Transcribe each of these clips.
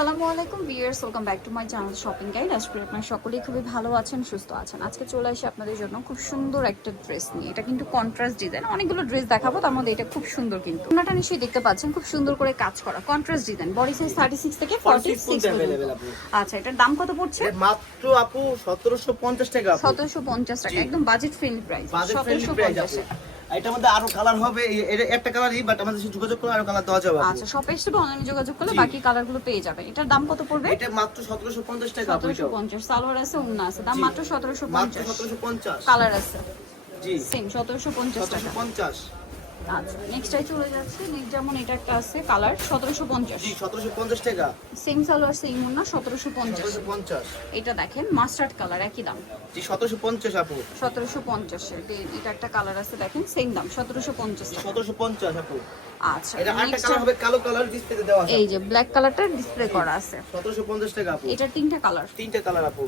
আসসালামু আলাইকুম viewers welcome back to my channel shopping guide. আজকে আপনারা সকলেই খুবই ভালো আছেন সুস্থ আছেন। আজকে চলে আসি আপনাদের জন্য খুব সুন্দর একটা ড্রেস নিয়ে। এটা কিন্তু কন্ট্রাস্ট ডিজাইন অনেকগুলো ড্রেস দেখাবো তার মধ্যে এটা খুব সুন্দর কিন্তু। ওনাটা নিশ্চয়ই দেখতে পাচ্ছেন খুব সুন্দর করে কাজ করা contrast design body size thirty six থেকে ফর্টি সিক্স। আচ্ছা এটার দাম কত পড়ছে? মাত্র আপু সতেরোশো পঞ্চাশ টাকা সতেরোশো পঞ্চাশ টাকা একদম বাজেট ফ্রেন্ডলি প্রাইস সতেরোশো পঞ্চাশ আপু। এটার মধ্যে আরও কালার হবে এটা একটা কালারই বাট আমাদের সাথে যোগাযোগ করলে আরও কালার দেওয়া যাবে। আচ্ছা শপে এসে অনলাইনে যোগাযোগ করলে বাকি বাকি কালারগুলো পেয়ে যাবেন। এটার দাম কত পড়বে? এটা মাত্র সতেরোশো পঞ্চাশ টাকা আপু সতেরোশো এটাও। পঞ্চাশ সালোয়ার আছে উন্না আছে দাম মাত্র সতেরোশো মাত্র পঞ্চাশ। সতেরোশো পঞ্চাশ। কালার আছে। জি। সেম সতেরোশো পঞ্চাশ টাকা। সতেরোশো পঞ্চাশ। আচ্ছা নেক্সটটাই চলে যাচ্ছে নেক্সট যেমন এটা একটা আছে কালার সতেরোশো পঞ্চাশ। জি সতেরোশো পঞ্চাশ টাকা। সেম সালোয়ার সেম না সতেরোশো পঞ্চাশ। সতেরোশো পঞ্চাশ। এটা দেখেন মাস্টার্ড কালার একই দাম। জি সতেরোশো পঞ্চাশ আপু। সতেরোশো পঞ্চাশের এটা একটা কালার আছে দেখেন সেম দাম সতেরোশো পঞ্চাশ টাকা। সতেরোশো পঞ্চাশ আপু। আচ্ছা এটা আরেকটা কালার হবে কালো কালার ডিসপ্লেতে দেওয়া আছে। এই যে ব্ল্যাক কালারটা ডিসপ্লে করা আছে। সতেরোশো পঞ্চাশ টাকা আপু। এটার তিনটা কালার তিনটা কালার আপু।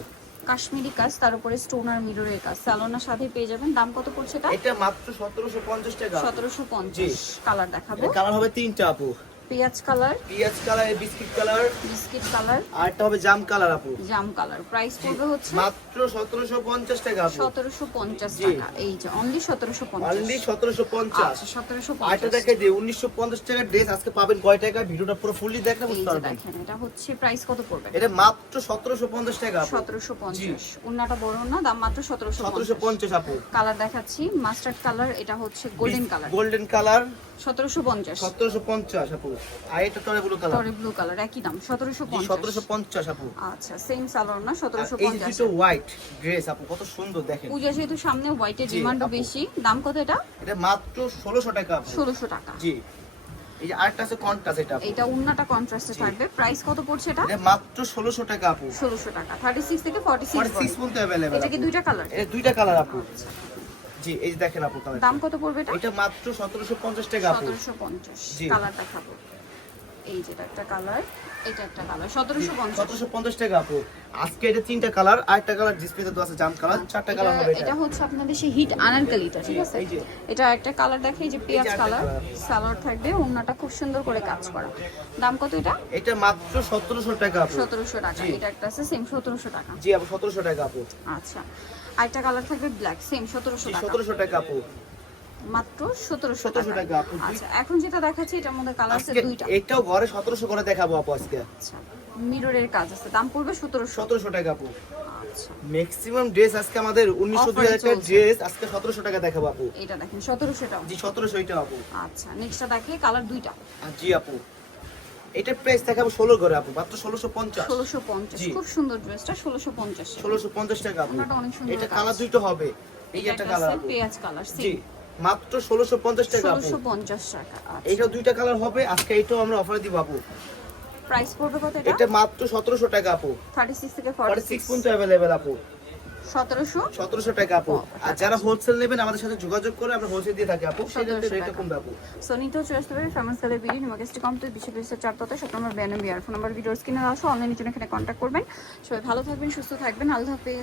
কাশ্মীরি কাজ তার উপরে স্টোন আর মিররের কাজ। স্যালোনার সাথে পেয়ে যাবেন। দাম কত পড়ছে এটা? এটা মাত্র সতেরোশো পঞ্চাশ টাকা। সতেরোশো পঞ্চাশ কালার দেখাবো। কালার হবে তিনটা আপু। পেঁয়াজ কালার। পিঁয়াজ colour biscuit colour. Biscuit colour. আর একটা হবে জাম কালার আপু। জাম কালার। প্রাইস পড়বে হচ্ছে মাত্র সতেরোশো পঞ্চাশ টাকা আপু। সতেরোশো পঞ্চাশ জি। টাকা। এই যে অনলি সতেরোশো পঞ্চাশ। অনলি সতেরোশো পঞ্চাশ। আচ্ছা সতেরোশো আরেকটা পঞ্চাশ দেখে যে উনিশশো পঞ্চাশ টাকার ড্রেস আজকে পাবেন কয় টাকা? ভিডিওটা পুরো ফুললি দেখলে বুঝতে পারবেন দেখেন এটা হচ্ছে প্রাইস কত পড়বে? এটা মাত্র সতেরোশো পঞ্চাশ টাকা আপু। সতেরোশো পঞ্চাশ। উন্নাটা বড় না দাম মাত্র সতেরোশো সতেরোশো পঞ্চাশ আপু। কালার দেখাচ্ছি মাস্টার্ড কালার এটা হচ্ছে গোল্ডেন কালার গোল্ডেন কালার সতেরোশো পঞ্চাশ। সতেরোশো পঞ্চাশ আপু। আর এটা টরে ব্লু কালার তরে ব্লু কালার একই দাম সতেরোশো পঞ্চাশ। সতেরোশো পঞ্চাশ আপু। আচ্ছা সেম সালোয়ার না আর সতেরোশো এই পঞ্চাশ। দুটো হোয়াইট ড্রেস আপু কত সুন্দর দেখেন। পূজা যেহেতু সামনে হোয়াইটের ডিমান্ডও বেশি দাম কত এটা? এটা মাত্র ষোলোশো টাকা আপু। টাকা। জি। এই যে আরেকটা আছে কন্টাস এটা এটা উন্নাটা কন্ট্রাস্টে থাকবে। প্রাইস কত পড়ছে এটা? এটা মাত্র ষোলোশো টাকা আপু। ষোলোশো টাকা। থার্টি সিক্স থেকে ফর্টি ফর্টি সিক্স সিক্স পর্যন্ত অ্যাভেলেবেল এটা কি দুইটা কালার এটা দুইটা কালার আপু। জি এই যে দেখেন আপু দাম কত পড়বে এটা? এটা মাত্র সতেরোশো পঞ্চাশ টাকা আপু। সতেরোশো পঞ্চাশ জি। কালার দেখাবো। এই যেটা একটা কালার এটা একটা কালার সতেরোশো সতেরোশো পঞ্চাশ টাকা আপু। আজকে এটা তিনটা কালার আর একটা কালার ডিসপ্লেতে আছে জাম কালার চারটা কালার হবে এটা। হচ্ছে আপনাদের সেই হিট আনারকালিটা ঠিক আছে? এটা একটা কালার দেখে যে পেঁয়াজ কালার সালোয়ার থাকবে ওন্নাটা খুব সুন্দর করে কাজ করা। দাম কত এটা? এটা মাত্র সতেরোশো টাকা আপু। টাকা এটা একটা আছে সেম সতেরোশো টাকা। জি আপু সতেরোশো টাকা আপু। আচ্ছা আরেকটা কালার থাকবে ব্ল্যাক সেম সতেরোশো জি টাকা। সতেরোশো টাকা আপু। মাত্র সতেরোশো 1700 টাকা আচ্ছা এখন যেটা দেখাচ্ছি এটার মধ্যে কালার আছে দুইটা। এটাও ঘরে সতেরোশো করে দেখাবো আপু আজকে। আচ্ছা মিররের কাজ আছে দাম পড়বে সতেরোশো। সতেরোশো টাকা আপু। আচ্ছা। ম্যাক্সিমাম ড্রেস আজকে আমাদের উনিশশো Offer দুই হাজার চলছে। ড্রেস আজকে সতেরোশো টাকা দেখাবো আপু। এটা দেখেন সতেরোশো টাকা জি সতেরোশো এটা আপু। আচ্ছা নেক্সটটা দেখে কালার দুইটা। জি আপু। এটার প্রাইস দেখাবো ষোলো করে আপু মাত্র ষোলোশো পঞ্চাশ। ষোলোশো পঞ্চাশ জি। খুব সুন্দর ড্রেসটা ষোলোশো পঞ্চাশ ষোলোশো পঞ্চাশ টাকা আপু। ওনাটা অনেক সুন্দর এটা কালার দুইটা হবে। এই একটা কালার পেঁয়াজ কালার জি। মাত্র ষোলোশো পঞ্চাশ টাকা আপু। ষোলোশো পঞ্চাশ টাকা আচ্ছা। এইটাও দুইটা কালার হবে আজকে এইটাও আমরা অফারে দিব আপু। প্রাইস পড়বে কত এটা? এটা মাত্র সতেরোশো টাকা আপু। থার্টি সিক্স থেকে ফর্টি ফর্টি সিক্স সিক্স পর্যন্ত অ্যাভেলেবেল আপু। সতেরোশো? সতেরোশো টাকা আপু। আর যারা হোলসেল নেবেন আমাদের সাথে যোগাযোগ করে আমরা হোলসেল দিয়ে থাকি আপু। সেটা 1700 রেটটা। কমবে আপু। সো নিতেও চলে আসতে পারে ফেমাস কালের ভিডিও নিমাগেস্টি কমপ্লিট বিশ্ব বিশ্বের চার তথা সব নম্বর বিয়ার ফোন নাম্বার ভিডিওস কিনে আসো অনলাইনে জন্য এখানে কন্ট্যাক্ট করবেন। সবাই ভালো থাকবেন সুস্থ থাকবেন। আল্লাহ হাফিজ।